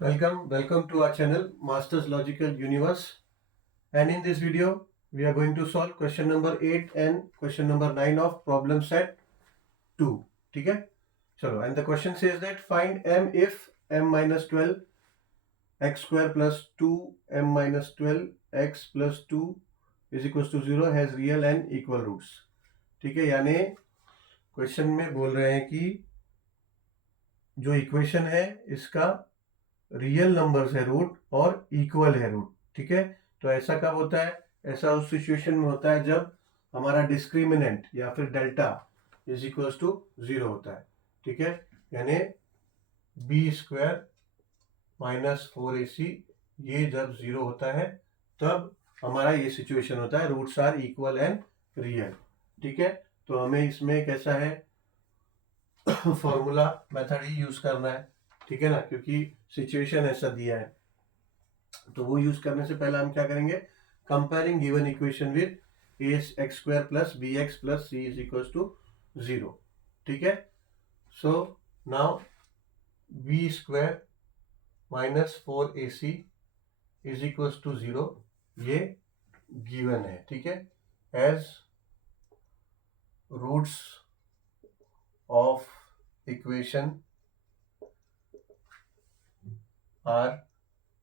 Welcome to our channel Masters Logical Universe, and in this video we are going to solve question number 8 and question number 9 of problem set 2. ठीक है, चलो. And the question says that find m if m minus 12 x square plus 2 m minus 12 x plus 2 is equals to 0 has real and equal roots. ठीक है, यानी question में बोल रहे हैं कि जो इक्वेशन है इसका रियल नंबर्स है रूट और इक्वल है रूट. ठीक है, तो ऐसा कब होता है? ऐसा उस सिचुएशन में होता है जब हमारा डिस्क्रिमिनेंट या फिर डेल्टा इज इक्वल्स टू 0 होता है. ठीक है, यानी बी स्क्वायर माइनस 4ac ये जब 0 होता है तब हमारा ये सिचुएशन होता है roots are equal and real. ठीक है, तो हमें इसमें कैसा है फॉर्मूला मेथड ही यूज करना है. ठीक है ना, क्योंकि सिचुएशन ऐसा दिया है. तो वो यूज करने से पहले हम क्या करेंगे? Comparing given equation with a x square plus b x plus c is equals to 0. ठीक है, so now b square minus 4ac is equals to 0 ये गिवन है. ठीक है, as roots of equation are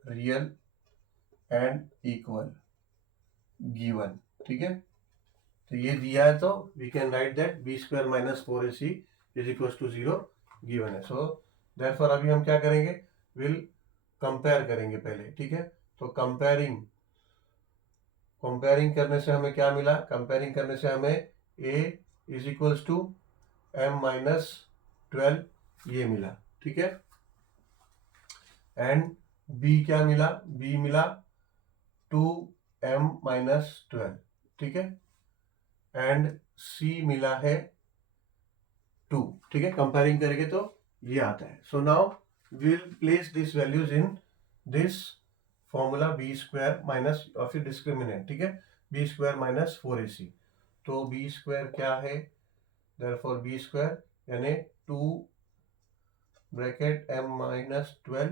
real and equal given. ठीक है, तो ये दिया है तो we can write that b square minus 4ac is equal to 0 given है. सो देयरफॉर अभी हम क्या करेंगे? विल कंपेयर करेंगे पहले. ठीक है, तो कंपेयरिंग करने से हमें क्या मिला? कंपेयरिंग करने से हमें a is equals to m minus 12 ये मिला. ठीक है, एंड b क्या मिला? b मिला 2m माइनस 12. ठीक है, एंड c मिला है 2. ठीक है, कंपेयरिंग करेंगे तो ये आता है. So now will place this values in this formula b square minus और फिर डिस्क्रिमिनेंट. ठीक है, बी स्क्वायर माइनस 4ac. तो बी स्क्वायर क्या है? देयरफॉर बी स्क्वायर यानी 2 ब्रैकेट m माइनस 12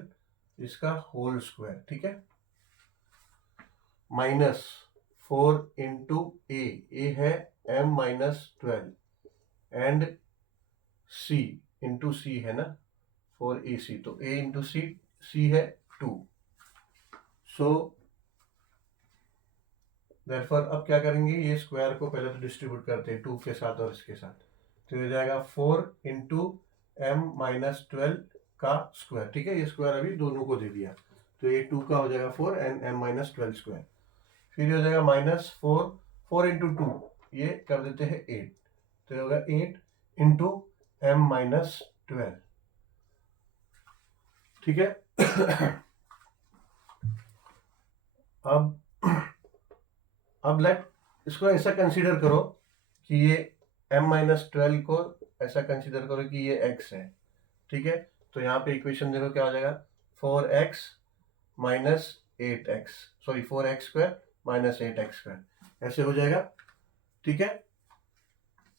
इसका होल स्क्वायर. ठीक है, माइनस 4 इंटू ए है m minus 12 and c into c है ना 4ac, तो a इंटू c है 2. सो देयरफॉर अब क्या करेंगे? ये स्क्वायर को पहले तो डिस्ट्रीब्यूट करते हैं 2 के साथ और इसके साथ, तो ये जाएगा 4 इंटू m माइनस 12 का स्क्वायर. ठीक है, ये स्क्वायर अभी दोनों को दे दिया, तो ये 2 का हो जाएगा 4 एंड m माइनस 12 स्क्वायर. फिर हो जाएगा माइनस 4 इंटू 2 ये कर देते हैं 8, तो ये होगा 8 इंटू m माइनस 12. ठीक है अब लेट इसको ऐसा कंसीडर करो कि ये m माइनस 12 को ऐसा कंसीडर करो कि ये x है. ठीक है, तो यहाँ पे इक्वेशन देखो क्या हो जाएगा? 4x minus 8x, sorry 4x square minus 8x square ऐसे हो जाएगा. ठीक है,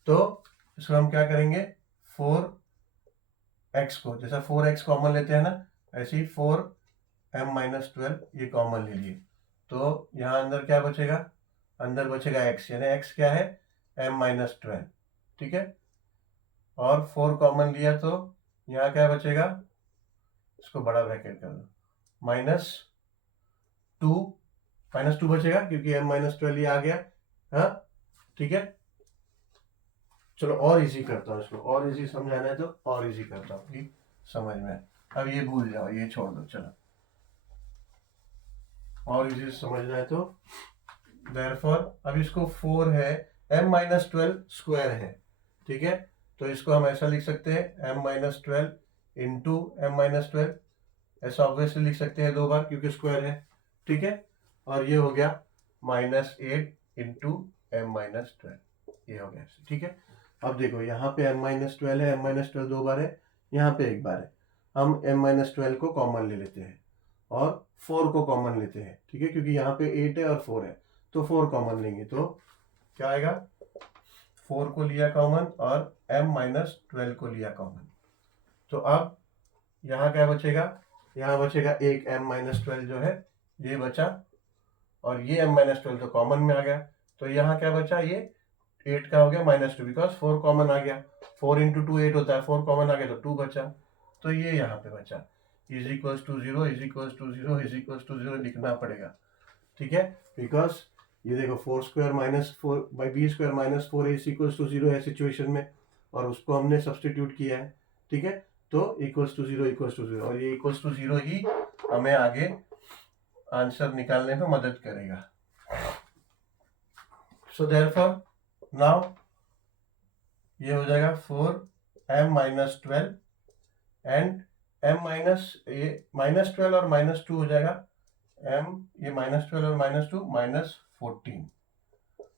तो इसको हम क्या करेंगे? 4x को जैसा 4x कॉमन लेते हैं ना, ऐसे ही 4m माइनस 12 ये कॉमन ले लिए, तो यहाँ अंदर क्या बचेगा? अंदर बचेगा x, यानी x क्या है? m minus 12. ठीक है, और 4 कॉमन लिया तो यहाँ क्या बचेगा? इसको बड़ा ब्रैकेट कर दो, माइनस 2 बचेगा क्योंकि m माइनस 12 ये आ गया. हाँ, ठीक है, चलो और इजी करता हूँ इसको, और इजी समझाना है तो और इजी करता हूँ कि समझ में. अब ये भूल जाओ, ये छोड़ दो. चलो और इजी समझना है तो देयरफॉर अब इसको 4 है, m माइनस 12 स्क्वायर है. ठीक है, तो इसको हम ऐसा लिख सकते हैं m minus 12 into m minus 12, ऐसा ऑब्वियसली लिख सकते हैं 2 बार क्योंकि स्क्वायर है. ठीक है, और ये हो गया माइनस 8 इंटू m माइनस 12 ये हो गया. ठीक है, अब देखो यहाँ पे m माइनस 12 है, m माइनस 12 2 बार है, यहाँ पे 1 बार है. हम m माइनस 12 को कॉमन ले लेते हैं और 4 को कॉमन लेते हैं. ठीक है, क्योंकि यहाँ पे 8 है और 4 है, तो 4 कॉमन लेंगे तो क्या आएगा? 4 को लिया कॉमन और m माइनस 12 को लिया कॉमन, तो अब यहाँ क्या बचेगा? यहाँ बचेगा एक m-12 जो है ये बचा, और ये m-12 तो कॉमन में आ गया, तो यहाँ क्या बचा, ये 8 का हो गया -2 बिकॉज 4 कॉमन आ गया, 4 इंटू 2 8 होता है, 4 कॉमन आ गया तो 2 बचा, तो ये यहाँ पे बचा, is equals to 0 is equals to 0 is equals to 0 लिखना पड़ेगा, ठीक है, बिकॉज ये देखो 4 square -4 by b square -4 is equals to 0 है सिचुएशन में, और उसको हमने सब्सटीट्यूट किया है, ठीक है, तो इक्वल्स टू 0 इक्वल्स टू 0, और ये इक्वल्स टू 0 ही हमें आगे आंसर निकालने में मदद करेगा। सो देयरफॉर नाउ ये हो जाएगा 4m-12 एंड -12 और -2 हो जाएगा m, ये -12 और -2 -14,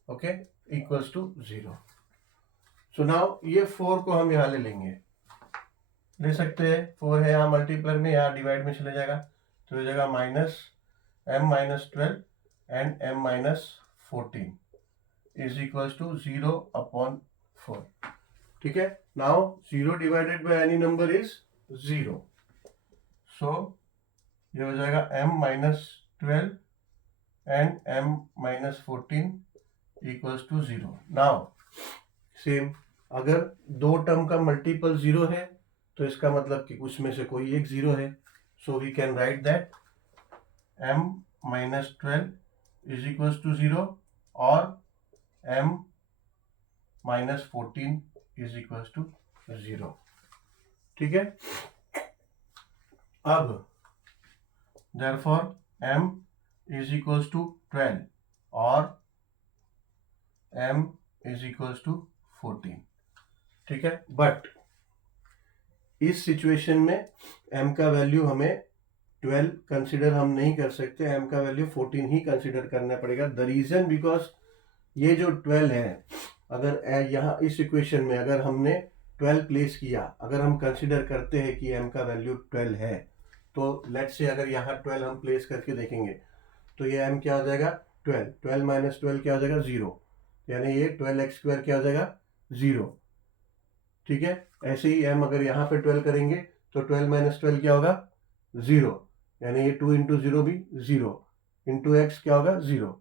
okay, equals to 0। So now ये 4 को हम यहाँ ले सकते हैं, 4 है यहाँ मल्टीप्लर में, यहाँ डिवाइड में चले जाएगा, तो हो जाएगा -m-12 and m-14 is equals to 0/4, ठीक है। Now 0 divided by any number is 0, सो ये हो जाएगा m-12 and m-14 equals to 0। Now same, अगर दो टर्म का मल्टीपल 0 है तो इसका मतलब कि उसमें से कोई एक 0 है, so we can write that m-12 is equals to 0 और m-14 इज इक्वल्स टू 0, ठीक है। अब therefore m is equals to 12 और m इज इक्वल्स टू 14, ठीक है, बट इस सिचुएशन में m का वैल्यू हमें 12 कंसिडर हम नहीं कर सकते, m का वैल्यू 14 ही कंसिडर करना पड़ेगा। द रीजन बिकॉज ये जो 12 है, अगर यहाँ इस इक्वेशन में अगर हमने 12 प्लेस किया, अगर हम कंसिडर करते हैं कि m का वैल्यू 12 है, तो लेट्स से अगर यहाँ 12 हम प्लेस करके देखेंगे तो ये m क्या हो जाएगा 12 माइनस 12 क्या हो जाएगा 0, यानी ये 12x² क्या हो जाएगा 0, ठीक है। ऐसे ही m अगर यहाँ पे 12 करेंगे तो 12 माइनस 12 क्या होगा 0, यानी ये 2 इंटू 0 भी 0 इंटू x क्या होगा 0,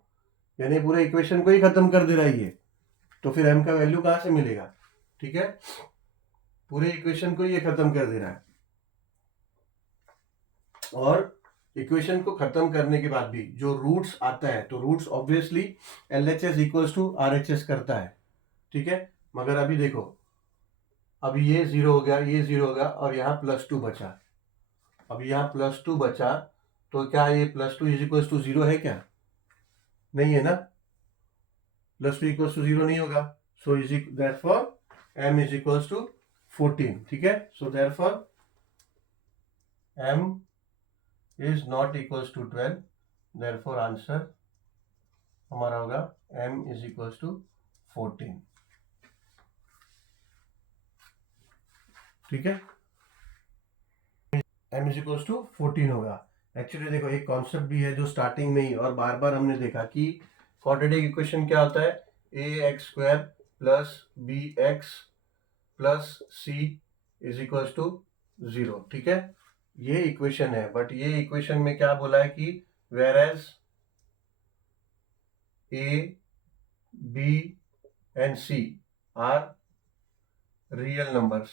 यानी पूरे इक्वेशन को ही खत्म कर दे रहा है ये, तो फिर m का वैल्यू कहाँ से मिलेगा, ठीक है, पूरे इक्वेशन को ये खत्म कर दे रहा है। और इक्वेशन को खत्म करने के बाद भी जो रूट्स आता है, तो roots obviously LHS equals to RHS करता है, ठीक है, मगर अभी देखो, अभी ये 0 हो गया, ये 0 हो गया, और यहाँ +2 बचा, अभी यहाँ +2 बचा, तो क्या ये +2 इज इक्वल्स टू 0 है क्या, नहीं है ना, +2 इक्वल्स टू 0 नहीं होगा, so is therefore m is equals to 14, ठीक है, so therefore m is not equals to 12, therefore answer हमारा होगा m is equals to 14, ठीक है, m is equals to 14 होगा। एक्चुअली देखो एक कॉन्सेप्ट भी है जो स्टार्टिंग में ही और बार बार हमने देखा कि क्वाड्रेटिक इक्वेशन क्या होता है, ax² plus bx plus c is equals to 0, ठीक है, ये इक्वेशन है, बट ये इक्वेशन में क्या बोला है कि where as a, b and c are real numbers,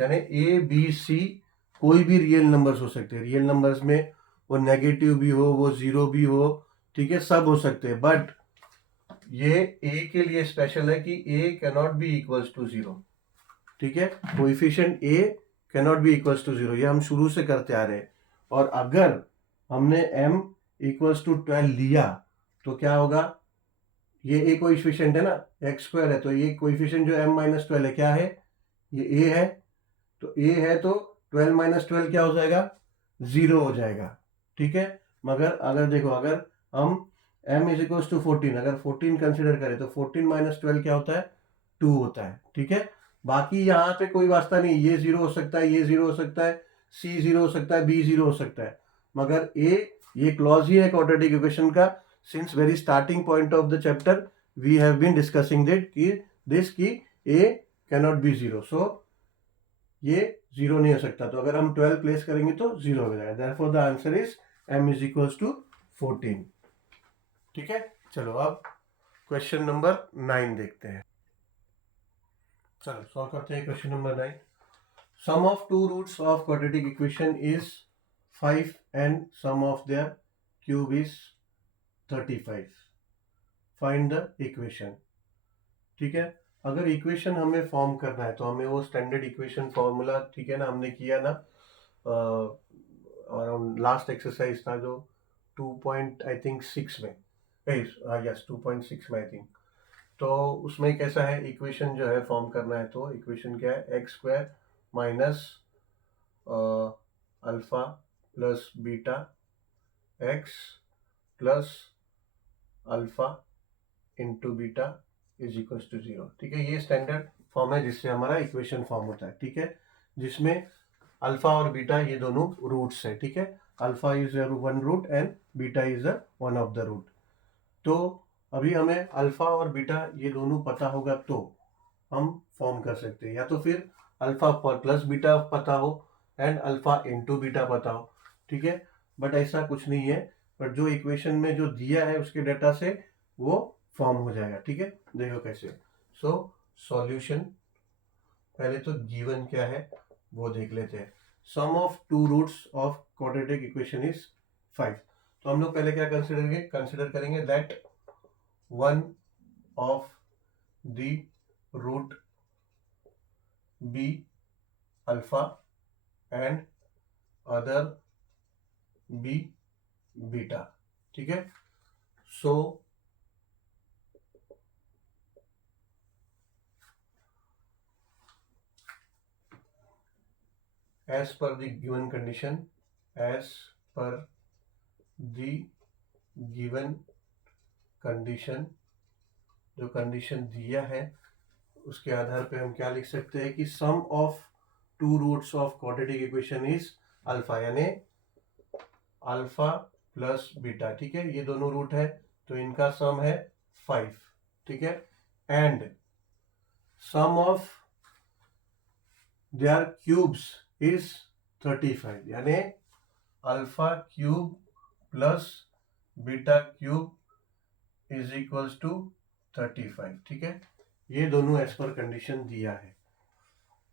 यानी a, b, c कोई भी रियल नंबर्स हो सकते हैं, रियल नंबर्स में वो नेगेटिव भी हो, वो 0 भी हो, ठीक है, सब हो सकते हैं, बट ये a के लिए स्पेशल है कि a cannot be equals to 0, ठीक है, coefficient a cannot be equals to 0, ये हम शुरू से करते आ रहे हैं। और अगर हमने m इक्वल्स टू 12 लिया तो क्या होगा, ये a कोएफिशिएंट है ना, x² है, तो ये कोएफिशिएंट जो m-12 है क्या है, ये a है, तो a है तो 12 माइनस 12 क्या हो जाएगा 0 हो जाएगा, ठीक है, मगर अगर देखो, अगर हम m इज इक्वल्स टू 14, अगर 14 कंसिडर करें तो 14 माइनस 12 क्या होता है 2 होता है, ठीक है, बाकी यहाँ पे कोई वास्ता नहीं, ये 0 हो सकता है, ये 0 हो सकता है, c 0 हो सकता है, b 0 हो सकता है, मगर a ये क्लॉज ही है क्वाड्रेटिक इक्वेशन का, since very starting point of the chapter we have been discussing this कि a कैनॉट बी 0, सो ये 0 नहीं हो सकता, तो अगर हम 12 प्लेस करेंगे तो 0 हो जाएगा। Therefore the answer is m is equals to 14। ठीक है, चलो अब क्वेश्चन नंबर 9 देखते हैं। चलो सॉल्व करते हैं question number 9। Sum of two roots of quadratic equation is 5 and sum of their cube is 35। Find the equation. ठीक है, अगर इक्वेशन हमें फॉर्म करना है तो हमें वो स्टैंडर्ड इक्वेशन फॉर्मूला, ठीक है ना, हमने किया ना और लास्ट एक्सरसाइज था जो 2.6 में, यस 2.6 में आई थिंक। तो उसमें कैसा है, इक्वेशन जो है फॉर्म करना है तो इक्वेशन क्या है, x square minus alpha plus beta x plus alpha into beta is equal to 0। ठीक है, ये स्टैंडर्ड फॉर्म है जिससे हमारा इक्वेशन फॉर्म होता है। ठीक है, जिसमें अल्फा और बीटा ये दोनों रूट्स है। ठीक है, alpha is one root and beta is one of the root. तो अभी हमें अल्फा और बीटा ये दोनों पता होगा तो हम फॉर्म कर सकते हैं, या तो फिर अल्फा प्लस बीटा पता हो एंड अल्फा इंटू बीटा पता हो। ठीक है, बट ऐसा कुछ नहीं है, बट जो इक्वेशन में जो दिया है उसके डाटा से वो फॉर्म हो जाएगा। ठीक है, देखो कैसे। सो सॉल्यूशन, पहले तो गिवन क्या है वो देख लेते हैं। Sum of two roots of quadratic equation is 5। तो हम लोग पहले क्या कंसिडर करेंगे that one of the root be alpha and other be beta. ठीक है, so as per the given condition, as per the given condition, जो condition दिया है उसके आधार पे हम क्या लिख सकते हैं कि sum of two roots of quadratic equation is alpha, यानी अल्फा प्लस बीटा। ठीक है, ये दोनों रूट है तो इनका सम है 5। ठीक है, and sum of their cubes is 35, यानी alpha cube plus beta cube is equals to 35। ठीक है, ये दोनों एज पर कंडीशन दिया है।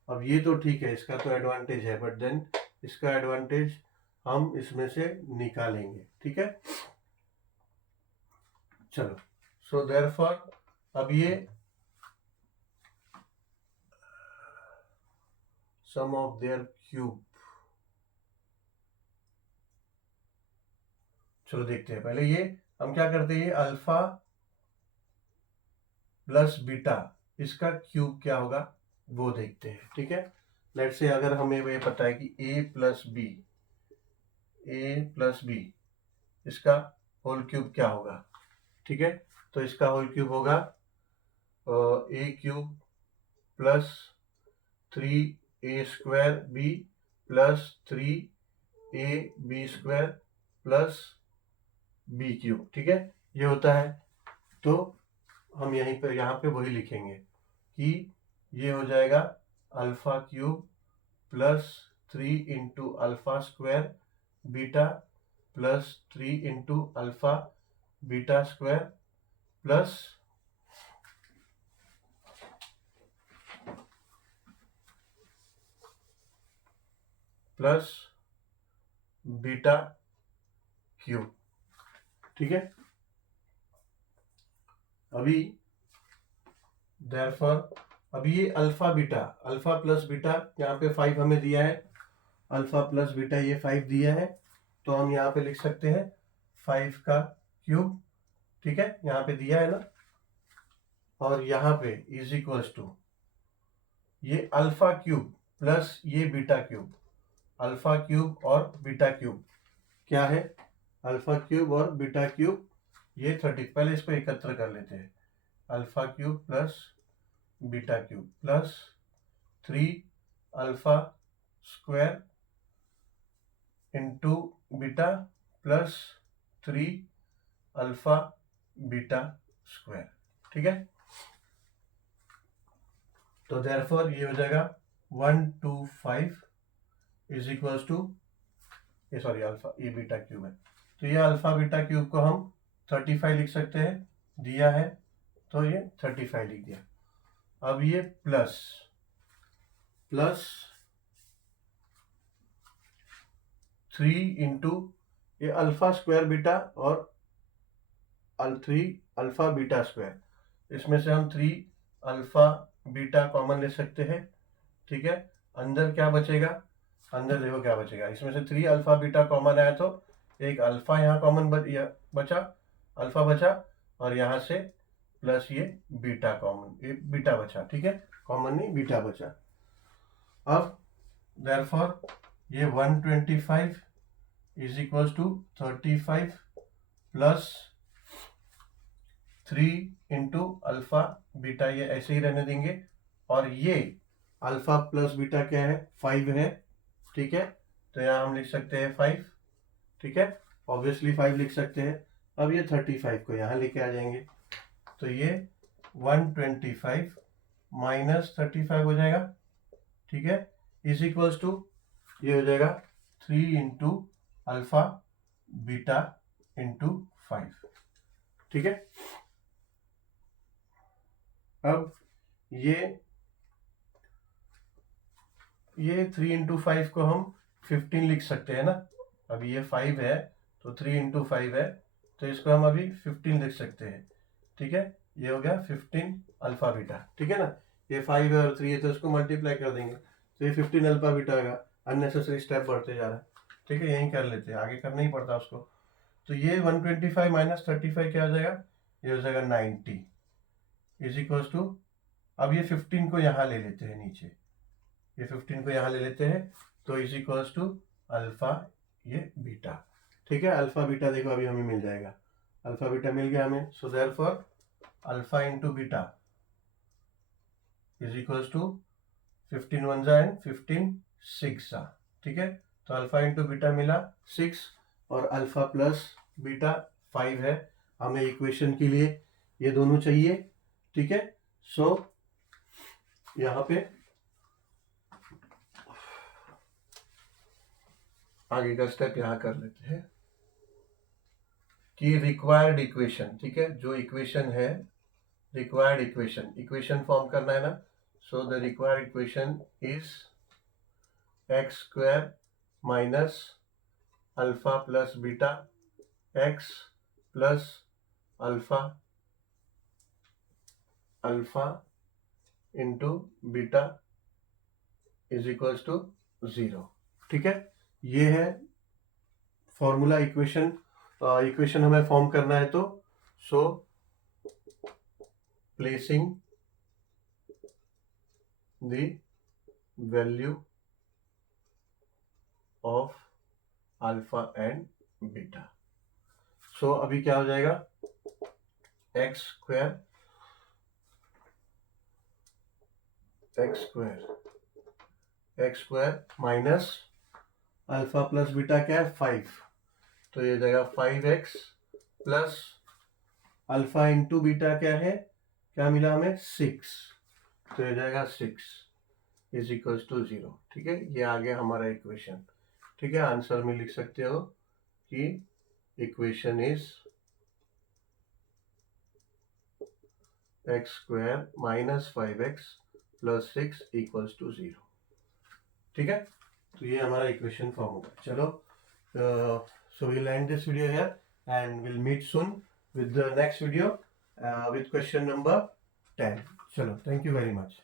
अब ये तो ठीक है, इसका तो एडवांटेज है, बट देन इसका एडवांटेज हम इसमें से निकालेंगे। ठीक है, चलो। सो देयरफॉर अब ये सम ऑफ देयर क्यूब, चलो देखते हैं। पहले ये हम क्या करते हैं, अल्फा प्लस बीटा इसका क्यूब क्या होगा वो देखते हैं। ठीक है, लेट्स से अगर हमें ये पता है कि a प्लस बी इसका होल क्यूब क्या होगा। ठीक है, तो इसका होल क्यूब होगा a cube plus 3a² b plus 3ab² plus b cube. ठीक है, ये होता है। तो हम यहाँ पे वही लिखेंगे कि ये हो जाएगा alpha cube plus 3 into alpha square beta plus 3 into alpha beta square plus beta cube. ठीक है, अभी देयरफॉर अभी ये अल्फा प्लस बीटा, यहाँ पे 5 हमें दिया है, अल्फा प्लस बीटा ये 5 दिया है, तो हम यहाँ पे लिख सकते हैं 5 का क्यूब। ठीक है, यहाँ पे दिया है ना, और यहाँ पे इज इक्वल्स टू ये अल्फा क्यूब प्लस ये बीटा क्यूब। अल्फा क्यूब और बीटा क्यूब क्या है, अल्फा क्यूब और बीटा क्यूब ये 30। पहले इसको एकत्र कर लेते हैं, alpha cube plus beta cube plus 3 alpha square into beta plus 3 alpha beta square. ठीक है, तो देयरफॉर ये हो जाएगा 125 इज इक्वल्स टू, ये सॉरी अल्फा, ये बीटा क्यूब है, तो ये अल्फा बीटा क्यूब को हम 35 लिख सकते हैं, दिया है तो ये 35 लिख दिया। अब ये प्लस 3 इंटू ये अल्फा स्क्वायर बीटा और 3 अल्फा बीटा स्क्वायर, इसमें से हम 3 अल्फा बीटा कॉमन ले सकते हैं, ठीक है। अंदर क्या बचेगा, अंदर देखो क्या बचेगा, इसमें से 3 अल्फा बीटा कॉमन आया तो एक अल्फा यहाँ कॉमन बचा, अल्फा बचा, और यहाँ से प्लस ये बीटा कॉमन, ये बीटा बचा, ठीक है, कॉमन नहीं बीटा बचा। अब देयरफॉर ये 125 is equals to 35 plus 3 into alpha beta, ये ऐसे ही रहने देंगे, और ये अल्फा प्लस बीटा क्या है, 5 है, ठीक है, तो यहाँ हम लिख सकते हैं 5, ठीक है, ऑब्वियसली 5 लिख सकते हैं। अब ये 35 को यहाँ लेके आ जाएंगे, तो ये 125 माइनस 35 हो जाएगा, ठीक है, इज इक्वल्स टू ये हो जाएगा 3 इंटू अल्फा बीटा इंटू 5, ठीक है। अब ये 3 इंटू 5 को हम 15 लिख सकते हैं ना, अभी ये 5 है तो 3 इंटू 5 है, तो इसको हम अभी 15 लिख सकते हैं, ठीक है, ये हो गया 15 अल्फा बीटा, ठीक है ना, ये 5 है और 3 है तो इसको मल्टीप्लाई कर देंगे, तो ये 15 अल्फा बीटा होगा। अननेसेसरी स्टेप बढ़ते जा रहा है, ठीक है, यहीं कर लेते हैं, आगे करना ही पड़ता उसको। तो ये 125 माइनस 35 क्या हो जाएगा, ये हो जाएगा 90 इज इक्वल्स टू, अब ये 15 को यहाँ ले लेते हैं नीचे, ये 15 को यहाँ ले लेते हैं, तो इज इक्वल्स टू अल्फा ये बीटा, ठीक है, अल्फा बीटा देखो अभी हमें मिल जाएगा, अल्फा बीटा मिल गया हमें, so therefore alpha into beta is equals to 15 1 जा एंड 15 6 जा, ठीक है, तो अल्फा इंटू बीटा मिला 6 और अल्फा प्लस बीटा 5 है, हमें इक्वेशन के लिए ये दोनों चाहिए, ठीक है। सो यहाँ पे आगे का स्टेप यहाँ कर लेते हैं कि रिक्वायर्ड इक्वेशन, ठीक है, जो इक्वेशन है रिक्वायर्ड इक्वेशन फॉर्म करना है ना, so the required equation is x square minus alpha plus beta x plus alpha into beta is equals to 0, ठीक है, ये है फॉर्मूला इक्वेशन हमें फॉर्म करना है, तो so placing the value of alpha and beta, so अभी क्या हो जाएगा, x square minus alpha plus beta क्या है 5, तो ये जाएगा 5x plus alpha into beta क्या है, क्या मिला हमें 6, तो ये जाएगा 6 इज इक्वल्स टू 0, ठीक है, ये आ गया हमारा इक्वेशन, ठीक है। आंसर में लिख सकते हो कि equation is x square minus 5x plus 6 equals to 0, ठीक है, तो ये हमारा इक्वेशन फॉर्म होगा। चलो, so will and this video here and will meet soon with the next video with question number 10। चलो, थैंक यू वेरी मच।